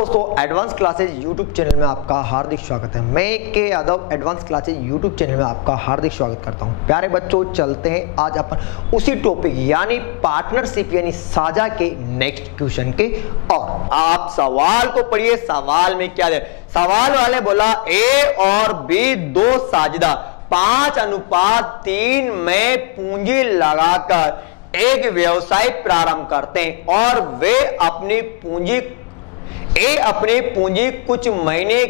दोस्तों, advance classes YouTube channel में आपका हार्दिक स्वागत है। मैं के Yadav advance classes YouTube channel में आपका हार्दिक स्वागत करता हूं। प्यारे बच्चों, चलते हैं आज अपन उसी टॉपिक यानी पार्टनरशिप यानी साझा के नेक्स्ट क्वेश्चन के। और आप सवाल को पढ़िए। सवाल में क्या दे, सवाल वाले बोला ए और बी दो साझेदार 5:3 में पूंजी लगाकर एक व्यवसाय प्रारंभ करते हैं और वे अपनी पूंजी कुछ महीने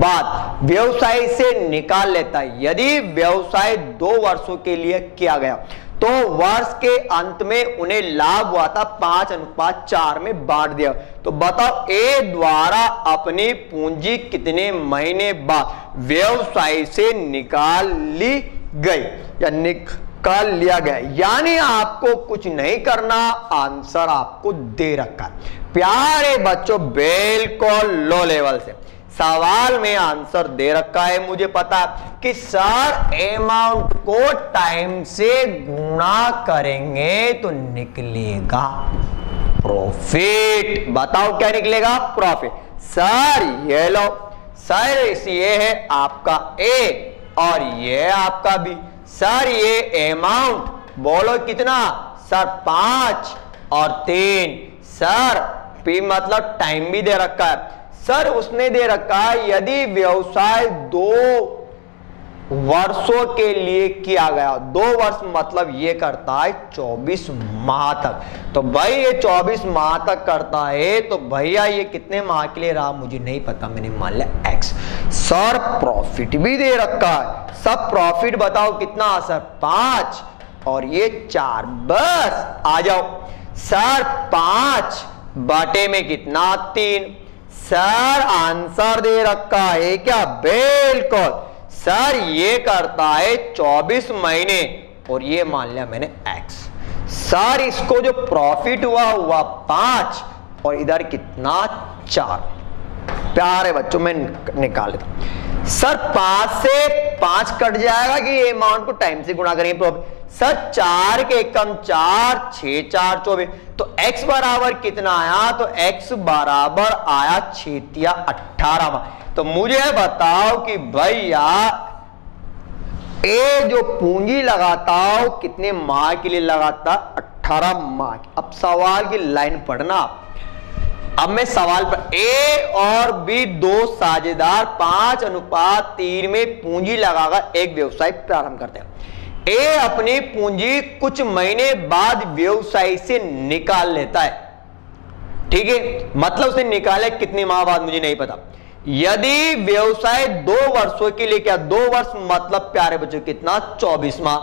बाद व्यवसाय से निकाल लेता है। यदि व्यवसाय 2 वर्षों के लिए किया गया तो वर्ष के अंत में उन्हें लाभ हुआ था 5:4 में बांट दिया। तो बताओ ए द्वारा अपनी पूंजी कितने महीने बाद व्यवसाय से निकाल ली गई या निकाल लिया गया। यानी आपको कुछ नहीं करना, आंसर आपको दे रखा है। प्यारे बच्चों, बिल्कुल लो लेवल से सवाल में आंसर दे रखा है। मुझे पता है कि सर अमाउंट को टाइम से गुणा करेंगे तो निकलेगा प्रॉफिट। बताओ क्या निकलेगा? प्रॉफिट। सर ये लो, सर ये है आपका ए और ये आपका बी। सर ये अमाउंट बोलो कितना? सर 5 और 3। सर पी मतलब टाइम भी दे रखा है। सर उसने दे रखा है यदि व्यवसाय 2 वर्षों के लिए किया गया। 2 वर्ष मतलब ये करता है 24 माह तक। तो भाई ये 24 माह तक करता है तो भैया ये कितने माह के लिए रहा मुझे नहीं पता, मैंने मान लिया एक्स। सर प्रॉफिट भी दे रखा है। सब प्रॉफिट बताओ कितना? सर 5 और ये 4। बस आ जाओ। सर 5 बाटे में कितना? 3। सर आंसर दे रखा है क्या? बिल्कुल। सर ये करता है 24 महीने और ये मान लिया मैंने x। सर इसको जो प्रॉफिट हुआ 5 और इधर कितना? 4। प्यारे बच्चों मैं निकाल लेता हूं। सर 5 से 5 कट जाएगा कि ये अमाउंट को टाइम से गुणा करेंगे प्रॉफिट। सर 4 के कम 4, 6 4 24। तो x बराबर कितना आया? तो x बराबर आया 6 18। तो मुझे बताओ कि भैया ए जो पूंजी लगाता हो कितने माह के लिए लगाता? 18 माह। अब सवाल की लाइन पढ़ना। अब मैं सवाल पर ए और बी दो साझेदार 5:3 में पूंजी लगाकर एक व्यवसाय प्रारंभ करते हैं। ए अपनी पूंजी कुछ महीने बाद व्यवसाय से निकाल लेता है। ठीक है, मतलब उसने निकाले कितने माह बाद मुझे नहीं पता। यदि व्यवसाय 2 वर्षों के लिए क्या? 2 वर्ष मतलब प्यारे बच्चों कितना? 24 माह।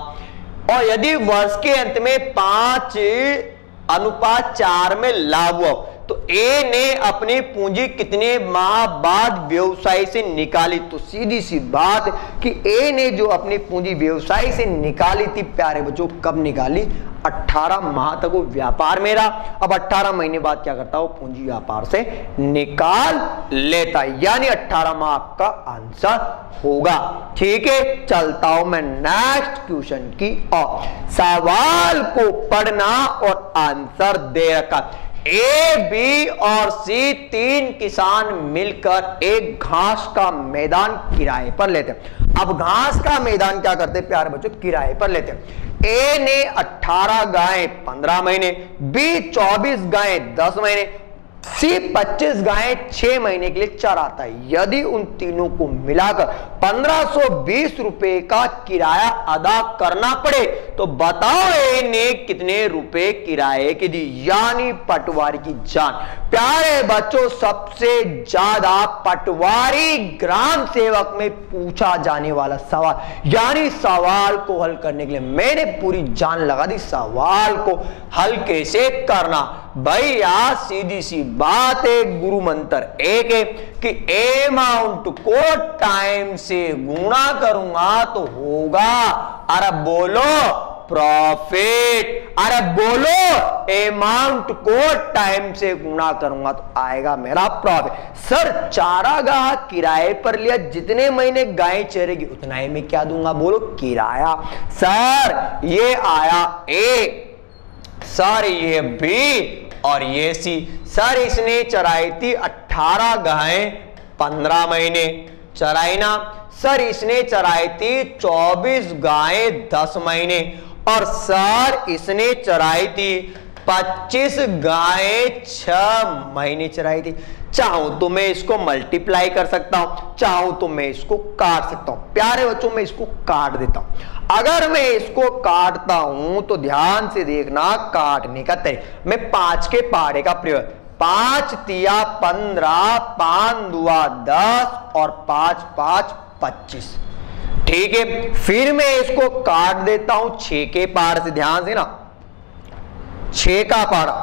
और यदि वर्ष के अंत में 5:4 में लाभ हुआ तो ए ने अपनी पूंजी कितने माह बाद व्यवसाय से निकाली? तो सीधी सी बात कि ए ने जो अपनी पूंजी व्यवसाय से निकाली थी प्यारे बच्चों, कब निकाली? 18 माह तक वो व्यापार में रहा। अब 18 महीने बाद क्या करता है? वो पूंजी व्यापार से निकाल लेता है। यानी 18 माह आपका आंसर होगा। ठीक है, चलता हूं मैं नेक्स्ट क्वेश्चन की ओर। सवाल को पढ़ना और आंसर दे रखा। ए, बी और सी 3 किसान मिलकर एक घास का मैदान किराए पर लेते हैं। अब घास का मैदान क्या करते हैं प्यारे बच्चों? किराए पर लेते हैं। ए ने 18 गायें 15 महीने, बी 24 गायें 10 महीने, सी 25 गायें 6 महीने के लिए चराता है। यदि उन तीनों को मिलाकर 1520 रुपए का किराया अदा करना पड़े तो बताओ ए ने कितने रुपए किराए की दी? यानी पटवारी की जान। प्यारे बच्चों, सबसे ज्यादा पटवारी ग्राम सेवक में पूछा जाने वाला सवाल, यानी सवाल को हल करने के लिए मैंने पूरी जान लगा दी सवाल को हल कैसे करना। भैया सीधी सी बात है, गुरु मंत्र एक है कि अमाउंट को टाइम से गुणा करूंगा तो होगा, अरे बोलो प्रॉफिट। अरे बोलो अमाउंट को टाइम से गुणा करूंगा तो आएगा मेरा प्रॉफिट। सर चारागाह किराए पर लिया, जितने महीने गाय चरेगी उतना ही में क्या दूंगा? बोलो किराया। सर ये आया ए। सर ये बी और ये सी। सर इसने चराई थी 18 गायें 15 महीने, चराई ना। सर इसने चराई थी 24 गायें 10 महीने, और सर इसने चराई थी 25 गायें 6 महीने चराई थी। चाहूं तो मैं इसको मल्टीप्लाई कर सकता हूं, चाहूं तो मैं इसको काट सकता हूं। प्यारे बच्चों, मैं इसको काट देता हूं। अगर मैं इसको काटता हूं तो ध्यान से देखना काटने का तरीका। मैं 5 के पहाड़े का प्रयोग, 5 तिया 15, 5 दुआ 10 और 5 5 25। ठीक है, फिर मैं इसको काट देता हूं 6 के पहाड़ से। ध्यान से ना, 6 का पहाड़ा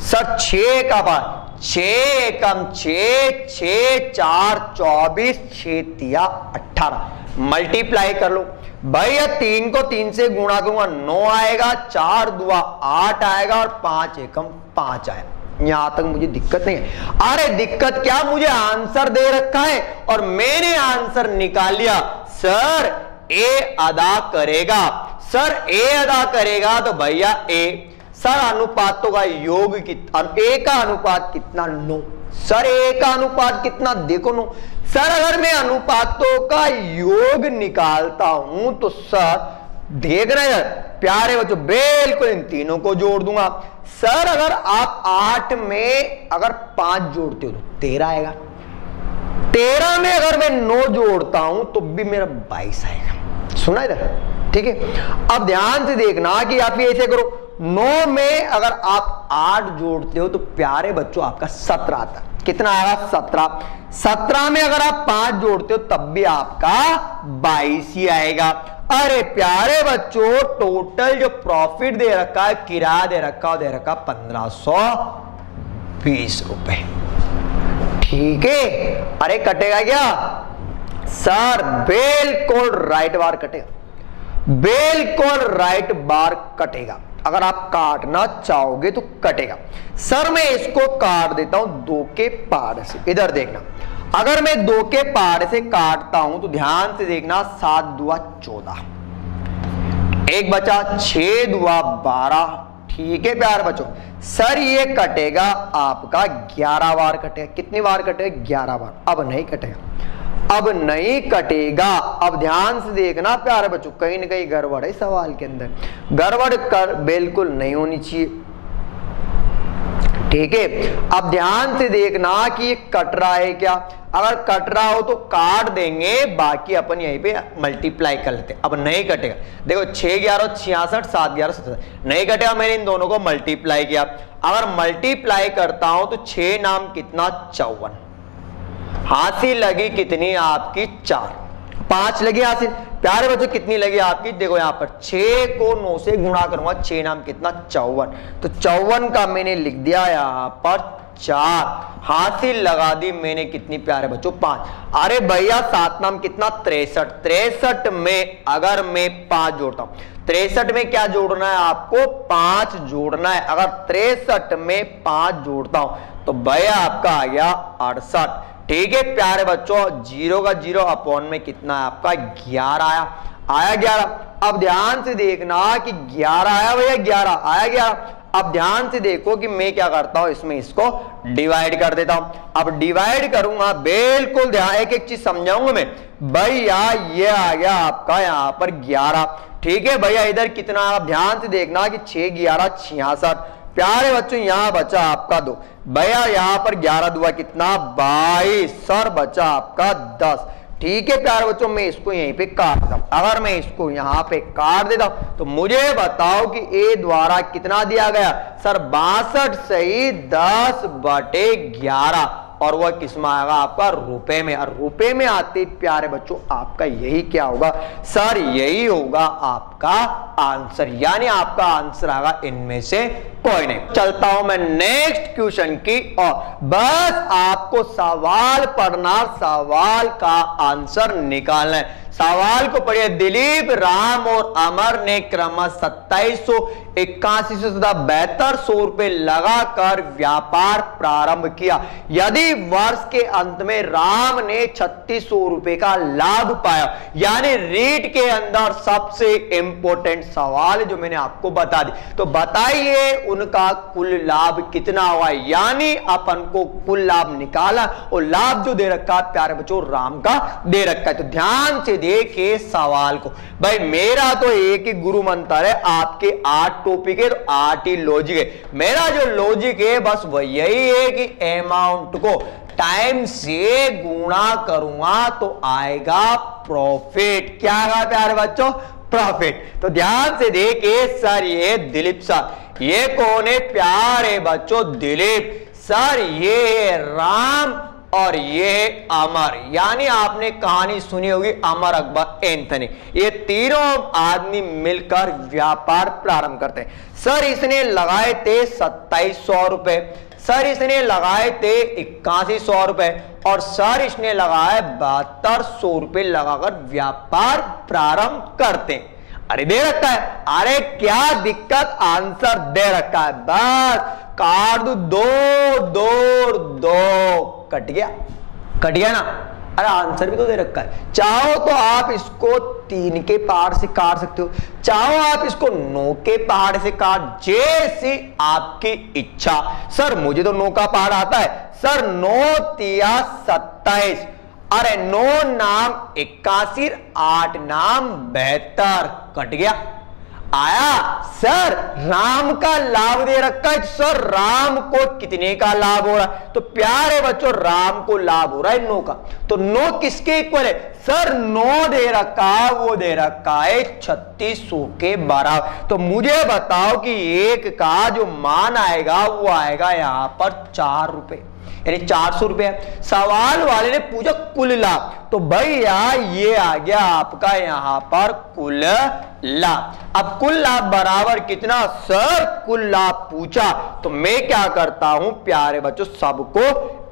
सर, 6 का पहाड़ा, 6 एकम 6, 6 4 24, 6 तिया 18। मल्टीप्लाई कर लो भैया, 3 को 3 से गुणा करूंगा 9 आएगा, 4 दुआ 8 आएगा और 5 एकम 5 आएगा। यहां तक मुझे दिक्कत नहीं है। अरे दिक्कत क्या, मुझे आंसर दे रखा है और मैंने आंसर निकाल लिया। सर ए अदा करेगा, सर ए अदा करेगा तो भैया ए। सर अनुपातों का योग कितना, ए का अनुपात कितना 9। सर ए का अनुपात कितना, देखो 9। सर अगर मैं अनुपातों का योग निकालता हूं तो सर देख रहे हैं प्यारे बच्चों, बिल्कुल इन तीनों को जोड़ दूंगा। सर अगर आप 8 में अगर 5 जोड़ते हो तो 13 आएगा, 13 में अगर मैं 9 जोड़ता हूं तो भी मेरा 22 आएगा। सुना इधर, ठीक है। अब ध्यान से देखना कि आप ये ऐसे करो, 9 में अगर आप 8 जोड़ते हो तो प्यारे बच्चों आपका 17 आता है। कितना आएगा, 17। 17 में अगर आप 5 जोड़ते हो तब भी आपका 22 ही आएगा। अरे प्यारे बच्चों, टोटल जो प्रॉफिट दे रखा है, किराया दे रखा 1520 रुपए। ठीक है, अरे कटेगा क्या सर, बिल्कुल राइट बार कटेगा, बिल्कुल राइट बार कटेगा। अगर आप काटना चाहोगे तो कटेगा। सर मैं इसको काट देता हूं 2 के पहाड़ से। इधर देखना, अगर मैं 2 के पहाड़ से काटता हूं तो ध्यान से देखना, 7 दुआ 14, एक बचा 6 दुआ 12। ठीक है प्यारे बच्चों, सर ये कटेगा आपका 11 बार कटेगा। कितनी बार कटेगा, 11 बार। अब नहीं कटेगा, अब नहीं कटेगा। अब ध्यान से देखना प्यारे बच्चों, कहीं ना कहीं गड़बड़ है सवाल के अंदर, गड़बड़ कर बिल्कुल नहीं होनी चाहिए। ठीक है, अब ध्यान से देखना कि ये कट रहा है क्या। अगर कट रहा हो तो काट देंगे, बाकी अपन यहीं पे मल्टीप्लाई कर लेते। अब नहीं कटेगा, देखो 6 11 66, 7 11 77, नहीं कटेगा। मैंने इन दोनों को मल्टीप्लाई किया, अगर मल्टीप्लाई करता हूं तो 6 नाम कितना 54, हासिल लगी कितनी आपकी 4, 5 लगी हासिल। प्यारे बच्चों कितनी लगी आपकी, देखो यहां पर 6 को 9 से गुणा करूंगा, 6 नाम कितना 54, तो 54 का मैंने लिख दिया यहां पर 4, हासिल लगा दी मैंने कितनी प्यारे बच्चों 5। अरे भैया 7 नाम कितना 63, 63 में अगर मैं 5 जोड़ता हूं, 63 में क्या जोड़ना है आपको, 5 जोड़ना है। अगर 63 में 5 जोड़ता हूं तो भैया आपका आ गया 68। ठीक है प्यारे बच्चों, 0 का 0 अपॉन में कितना है आपका 11 आया 11। अब ध्यान से देखना कि 11 आया भैया, 11 आया 11। अब ध्यान से देखो कि मैं क्या करता हूं, इसमें इसको डिवाइड कर देता हूं। अब डिवाइड करूंगा, बिल्कुल ध्यान, एक एक चीज समझाऊंगा मैं भैया। ये आ गया आपका यहां पर 11। ठीक है भैया, इधर कितना, आप ध्यान से देखना कि 6 11 66। प्यारे बच्चों यहां बचा आपका 2 भैया, यहां पर 11 दुआ कितना 22, सर बचा आपका 10। ठीक है प्यारे बच्चों, मैं इसको यहीं पे काट देता हूं। अगर मैं इसको यहां पे काट देता हूं तो मुझे बताओ कि ए द्वारा कितना दिया गया, सर 62 सही 10/11, और वह किस में आएगा आपका रुपए में। और रुपए में आते प्यारे बच्चों आपका यही क्या होगा, सर यही होगा आपका आंसर, यानी आपका आंसर आएगा इनमें से कोई नहीं। चलता हूं मैं नेक्स्ट क्वेश्चन की और बस आपको सवाल पढ़ना, सवाल का आंसर निकालना है। सवाल को पढ़िए। दिलीप, राम और अमर ने क्रमशः 2781 से 7200 रुपए लगाकर व्यापार प्रारंभ किया। यदि वर्ष के अंत में राम ने 3600 रुपए का लाभ पाया, यानी रीट के अंदर सबसे इंपॉर्टेंट सवाल जो मैंने आपको बता दी, तो बताइए उनका कुल लाभ कितना हुआ। यानी अपन को कुल लाभ निकाला और लाभ जो दे रखा है प्यारे बच्चों राम का दे रखा है। तो ध्यान से देखिए सवाल को। भाई मेरा तो एक ही गुरु मंत्र है, आपके 8 टॉपिक है तो 8 ही लॉजिक है। मेरा जो लॉजिक है बस वो यही है कि अमाउंट को टाइम से गुणा करूंगा तो आएगा प्रॉफिट। क्या आएगा प्यारे बच्चों? प्रॉफिट। तो ध्यान से देखिए सर, ये दिलीप सर, ये कौन है प्यारे बच्चों? दिलीप सर, ये है राम और ये है अमर। यानी आपने कहानी सुनी होगी अमर अकबर एंथनी। ये तीनों आदमी मिलकर व्यापार प्रारंभ करते हैं। सर इसने लगाए थे 2700 रुपए, सर इसने लगाए थे 8100 रुपए और सर इसने लगाए 7200 रुपए लगाकर व्यापार प्रारंभ करते हैं। अरे दे रखा है, अरे क्या दिक्कत, आंसर दे रखा है, बस काट दो, दो कट गया ना। अरे आंसर भी तो दे रखा है। चाहो तो आप इसको 3 के पहाड़ से काट सकते हो, चाहो आप इसको 9 के पहाड़ से काट, जैसी आपकी इच्छा। सर मुझे तो 9 का पहाड़ आता है। सर 9 तिया 27, अरे 9 नाम 81, 8 नाम 72, कट गया। आया। सर राम का लाभ दे रखा है, सर राम को कितने का लाभ हो रहा है? तो प्यारे बच्चों राम को लाभ हो रहा है 9 का। तो 9 किसके इक्वल है? सर 9 दे रखा है, वो दे रखा है 3600 के बराबर। तो मुझे बताओ कि एक का जो मान आएगा वो आएगा यहां पर 4 रुपए, यानी 400 रुपए। सवाल वाले ने पूछा कुल लाभ, तो भैया ये आ गया आपका यहां पर कुल लाभ। अब कुल लाभ बराबर कितना? सर कुल लाभ पूछा तो मैं क्या करता हूं प्यारे बच्चों, सबको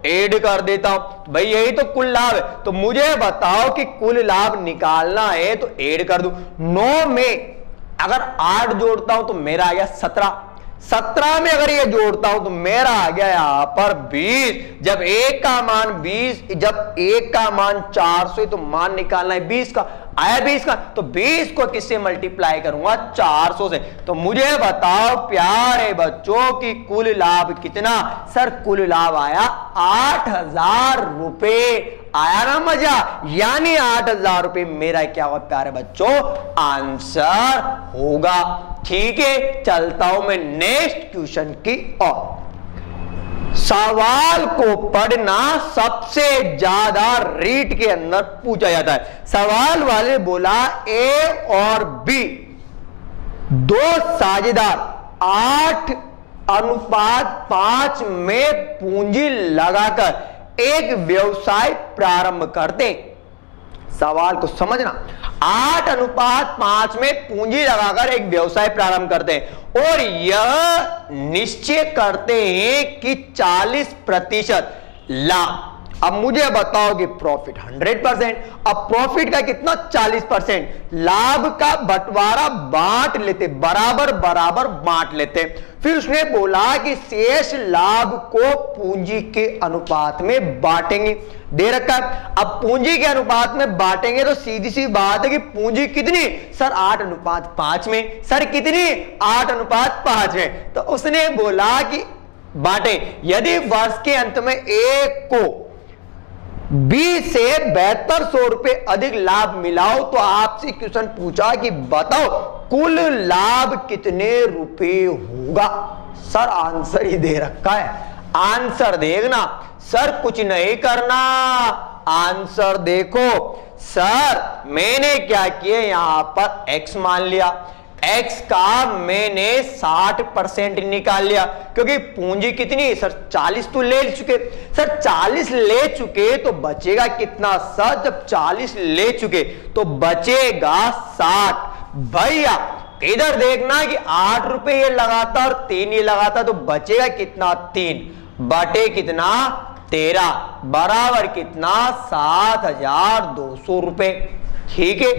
ऐड कर देता हूं। भाई यही तो कुल लाभ है, तो मुझे बताओ कि कुल लाभ निकालना है तो ऐड कर दूं। 9 में अगर 8 जोड़ता हूं तो मेरा आ गया 17, 17 में अगर ये जोड़ता हूं तो मेरा आ गया यहां पर 20। जब एक का मान 20, जब एक का मान 400 तो मान निकालना है 20 का, आया 20 का, तो 20 को किससे मल्टीप्लाई करूंगा? 400 से। तो मुझे बताओ प्यारे बच्चों कि कुल लाभ कितना? सर कुल लाभ आया 8000 रुपए। आया ना मजा? यानी 8000 रुपए मेरा क्या होगा प्यारे बच्चों? आंसर होगा। ठीक है, चलता हूं मैं नेक्स्ट क्वेश्चन की ओर। सवाल को पढ़ना सबसे ज्यादा रीट के अंदर पूछा जाता है। सवाल वाले बोला ए और बी दो साझेदार 8:5 में पूंजी लगाकर एक व्यवसाय प्रारंभ करते। सवाल को समझना, 8:5 में पूंजी लगाकर एक व्यवसाय प्रारंभ करते हैं और यह निश्चय करते हैं कि 40% लाभ। अब मुझे बताओ कि प्रॉफिट 100%, अब प्रॉफिट का कितना? 40%। लाभ का बंटवारा बांट लेते, बराबर बराबर बांट लेते। फिर उसने बोला कि शेष लाभ को पूंजी के अनुपात में बांटेंगे। दे रखा है, अब पूंजी के अनुपात में बांटेंगे तो सीधी सी बात है कि पूंजी कितनी? सर 8:5 में। सर कितनी? 8:5 में। तो उसने बोला कि बांटे। यदि वर्ष के अंत में एक को 20 से 7200 रुपए अधिक लाभ मिलाओ तो आपसे क्वेश्चन पूछा कि बताओ कुल लाभ कितने रुपए होगा। सर आंसर ही दे रखा है, आंसर देखना। सर कुछ नहीं करना, आंसर देखो। सर मैंने क्या किया, यहां पर x मान लिया, x का मैंने 60% निकाल लिया, क्योंकि पूंजी कितनी? सर 40 तो ले चुके। सर 40 ले चुके तो बचेगा कितना? सर जब 40 ले चुके तो बचेगा 60। भैया इधर देखना कि 8 रुपए ये लगाता और 3 ये लगाता तो बचेगा कितना? 3 बटे कितना? 13 बराबर कितना? 7200 रुपए। ठीक है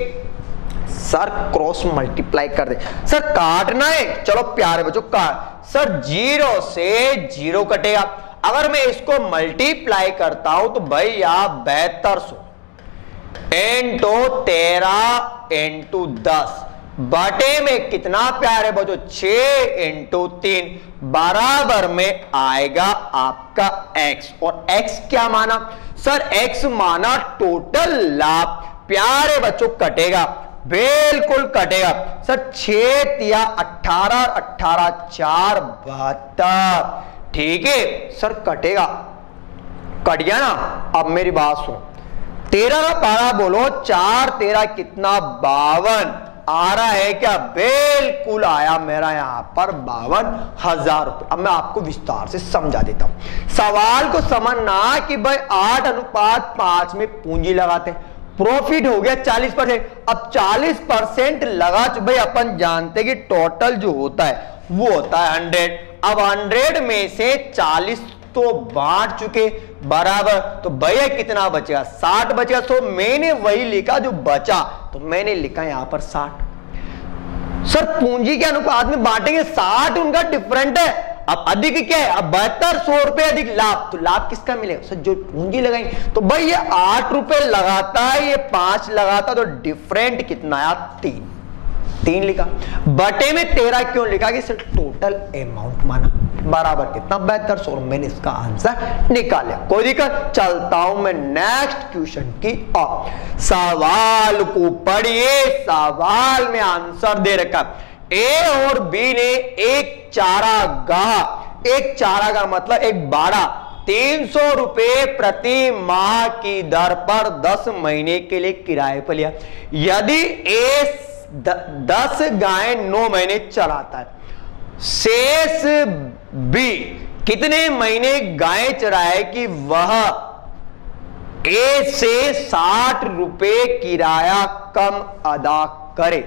सर, क्रॉस मल्टीप्लाई कर दे सर, काटना है, चलो प्यारे बच्चों काट सर, 0 से 0 कटेगा। अगर मैं इसको मल्टीप्लाई करता हूं तो भैया 7200 इंटू 13 इंटू 10 बटे में कितना प्यारे बच्चों 6 इंटू 3 बराबर में आएगा आपका x। और x क्या माना सर, x माना टोटल लाभ। प्यारे बच्चों कटेगा, बिल्कुल कटेगा सर, 6 तिया 18, 18 4 72, ठीक है सर कटेगा, कट गया ना। अब मेरी बात सुनो, 13 का 12 बोलो, 4 13 कितना 52 आ रहा है क्या, बिल्कुल आया मेरा यहां पर 52,000 रुपए। अब मैं आपको विस्तार से समझा देता हूं। सवाल को समझना कि भाई 8:5 में पूंजी लगाते हैं, प्रॉफिट हो गया 40%। अब 40% लगा, भाई अपन जानते कि टोटल जो होता है वो होता है 100। अब 100 में से 40 तो बांट चुके बराबर, तो भैया कितना बचेगा 60 बचेगा। तो मैंने वही लिखा जो बचा, तो मैंने लिखा यहां पर 60। सर पूंजी के अनुपात में बांटेंगे, 60 उनका डिफरेंट है। अब अधिक क्या है, अब 7200 रुपए अधिक लाभ, तो लाभ किसका मिलेगा सर, जो पूंजी लगाई। तो भाई ये 8 रुपए लगाता है, ये 5 लगाता, तो डिफरेंट कितना आया 3 लिखा। बटे में 13 क्यों लिखा कि सर टोटल अमाउंट माना, बराबर कितना 7200। मैंने इसका आंसर निकाला, कोई दिक्कत। चलता हूं मैं नेक्स्ट क्वेश्चन की ओर। सवाल को पढ़िए, सवाल में आंसर दे रखा, ए और बी ने एक चारागाह, एक चारागाह मतलब एक बाड़ा 300 रुपए प्रति माह की दर पर 10 महीने के लिए किराए पर लिया। यदि ए 10 गायें 9 महीने चलाता है, शेष बी कितने महीने गायें चराए कि वह ए से 60 रुपए किराया कम अदा करे।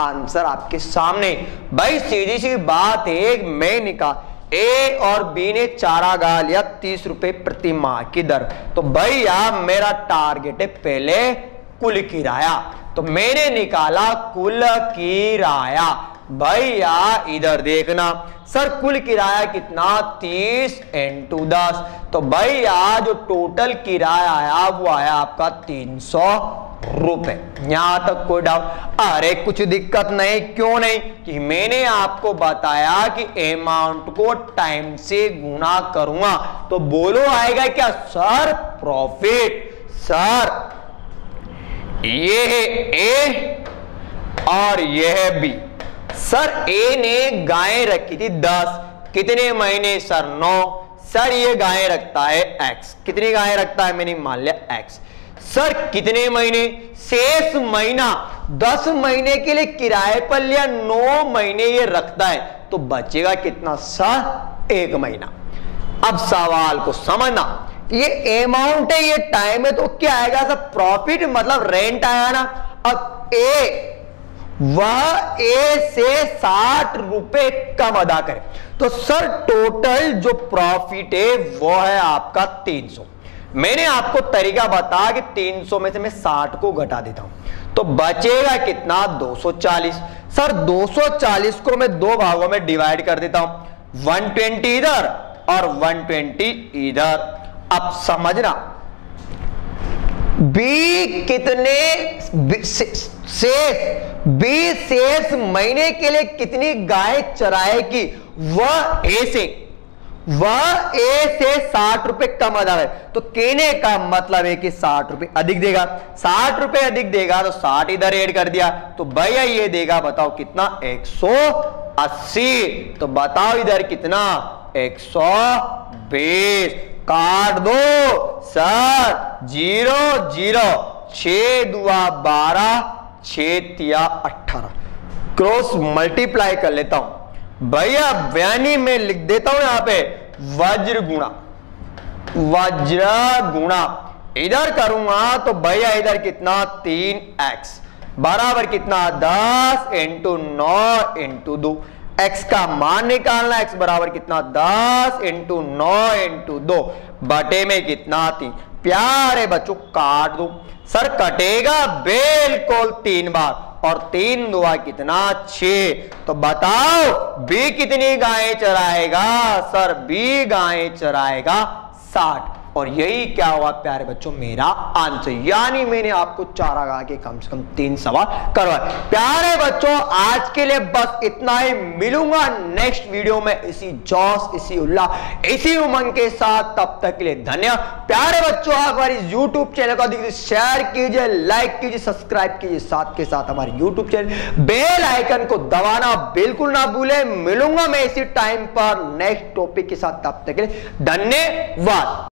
आंसर आपके सामने। भाई सीधी सी बात है, मैं निकाल ए और बी ने चारागाह लिया 30 रुपए प्रति माह की दर। तो भैया मेरा टारगेट है पहले कुल किराया, तो मैंने निकाला कुल किराया। भैया इधर देखना सर, कुल किराया कितना 30 इंटू 10, तो भैया जो टोटल किराया आया वो आया आपका 300 रुपए। यहां तक कोई डाउट? अरे कुछ दिक्कत नहीं, क्यों नहीं, कि मैंने आपको बताया कि अमाउंट को टाइम से गुना करूंगा, तो बोलो आएगा क्या सर प्रॉफिट। सर ये है ए और यह है बी। सर ए ने गायें रखी थी 10, कितने महीने सर 9। सर ये गायें रखता है एक्स, कितनी गायें रखता है मैंने मान लिया एक्स। सर कितने महीने, शेष महीना 10 महीने के लिए किराए पर लिया, 9 महीने ये रखता है, तो बचेगा कितना सर 1 महीना। अब सवाल को समझना, ये अमाउंट है, ये टाइम है, तो क्या आएगा सर प्रॉफिट, मतलब रेंट आया ना। अब ए वह ए से 60 रुपए कम अदा करे, तो सर टोटल जो प्रॉफिट है वो है आपका 300। मैंने आपको तरीका बताया कि 300 में से मैं 60 को घटा देता हूं, तो बचेगा कितना 240। सर 240 को मैं 2 भागों में डिवाइड कर देता हूं, 120 इधर और 120 इधर। अब समझना बी कितने शेष महीने के लिए कितनी गाय चराएगी, वह ए से 60 रुपए कम अदा है। तो कहने का मतलब है कि 60 रुपए अधिक देगा, 60 रुपए अधिक देगा तो 60 इधर ऐड कर दिया, तो भैया ये देगा बताओ कितना 180। तो बताओ इधर कितना 120, काट दो सर 0 0, 6 दुआ 12, 6 तिया 18, क्रॉस मल्टीप्लाई कर लेता हूं भैया, बयानी में लिख देता हूं यहां पे वज्र गुणा इधर करूंगा, तो भैया इधर कितना 3x बराबर कितना 10 इंटू 9 इंटू 2। x का मान निकालना, x बराबर कितना 10 इंटू 9 इंटू 2 बटे में कितना 3। प्यारे बच्चों काट दो, सर कटेगा बिल्कुल 3 बार, और 3 दुआ कितना 6। तो बताओ बी कितनी गायें चराएगा? सर बी गायें चराएगा 60। और यही क्या हुआ प्यारे बच्चों मेरा आंसर, यानी मैंने आपको चारा गा के कम से कम 3 सवाल करवाए। प्यारे बच्चों आज के लिए बस इतना ही, मिलूंगा नेक्स्ट वीडियो में इसी जोश, इसी उल्लाह, इसी उमंग के साथ। तब तक के लिए धन्यवाद। प्यारे बच्चों आप हमारी यूट्यूब चैनल को देखिए, शेयर कीजिए, लाइक कीजिए, सब्सक्राइब कीजिए, साथ के साथ हमारे यूट्यूब चैनल बेल आइकन को दबाना बिल्कुल ना भूले। मिलूंगा मैं इसी टाइम पर नेक्स्ट टॉपिक के साथ, तब तक के लिए धन्यवाद।